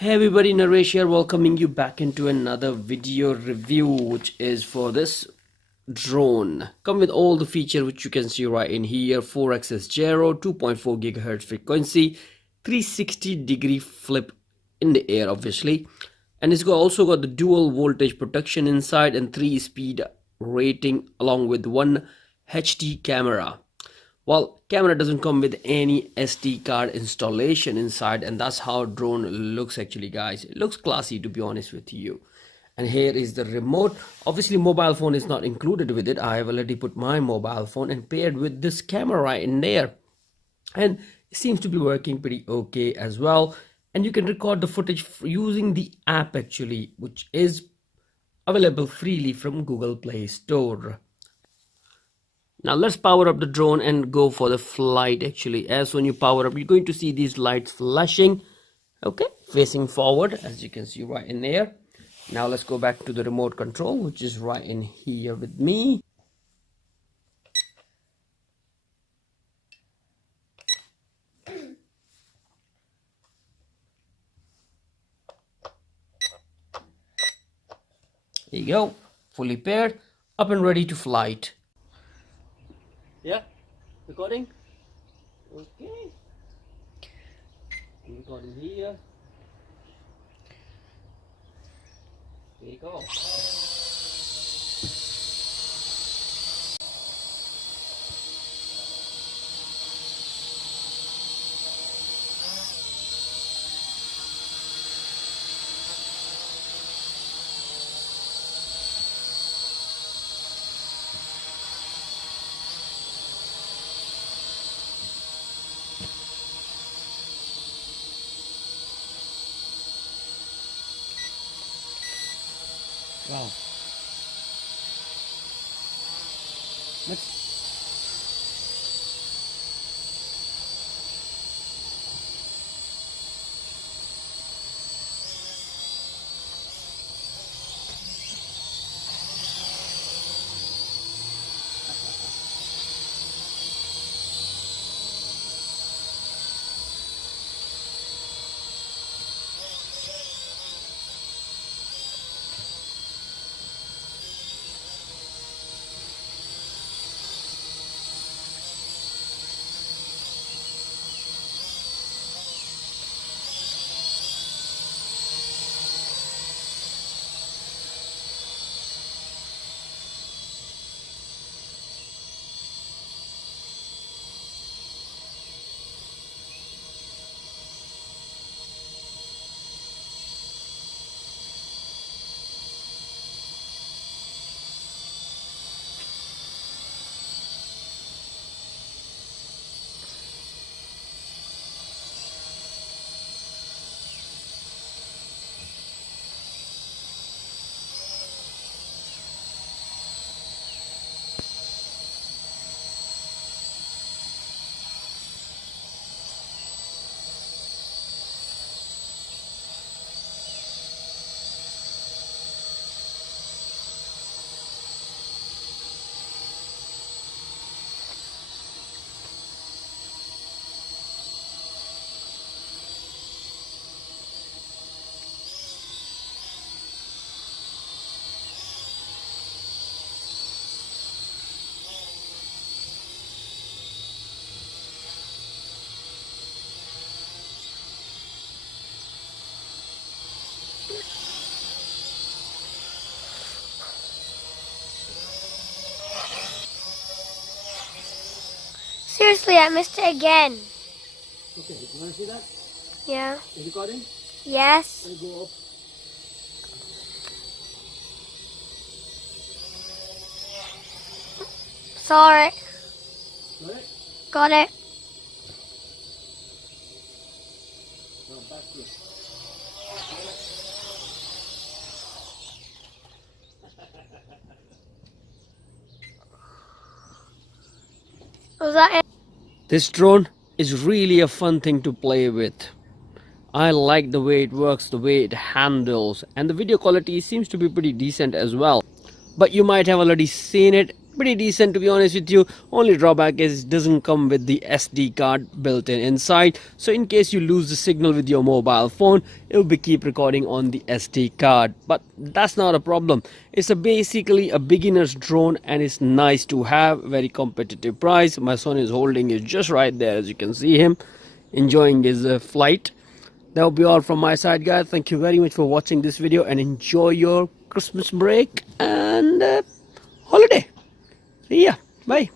Hey everybody, Naresh here, welcoming you back into another video review, which is for this drone. Come with all the feature which you can see right in here: 4-axis gyro, 2.4 gigahertz frequency, 360-degree flip in the air, obviously, and it's also got the dual voltage protection inside and 3-speed rating, along with one HD camera. Well, camera doesn't come with any SD card installation inside, and that's how drone looks actually, guys. It looks classy, to be honest with you. And here is the remote. Obviously mobile phone is not included with it. I have already put my mobile phone and paired with this camera right in there, and it seems to be working pretty okay as well. And you can record the footage using the app actually, which is available freely from Google Play Store. Now let's power up the drone and go for the flight actually. As when you power up, you're going to see these lights flashing, okay, facing forward, as you can see right in there. Now let's go back to the remote control, which is right in here with me. There you go, fully paired, up and ready to flight. Yeah, recording. Okay, I'm recording here. Here you go. Wow. Let's Seriously, I missed it again. okay. You want to see that? Yeah. Is recording? Yes. Let me go up. Saw it. Got it? Got it. Now back to it. Was that it? This drone is really a fun thing to play with. I like the way it works, the way it handles, and the video quality seems to be pretty decent as well. But you might have already seen it pretty decent, to be honest with you. Only drawback is it doesn't come with the SD card built in inside, so in case you lose the signal with your mobile phone, it will be keep recording on the SD card. But that's not a problem. It's basically a beginner's drone, and it's nice to have. Very competitive price. My son is holding it just right there, as you can see him enjoying his flight. That will be all from my side, guys. Thank you very much for watching this video, and enjoy your Christmas break and holiday. See ya. Bye.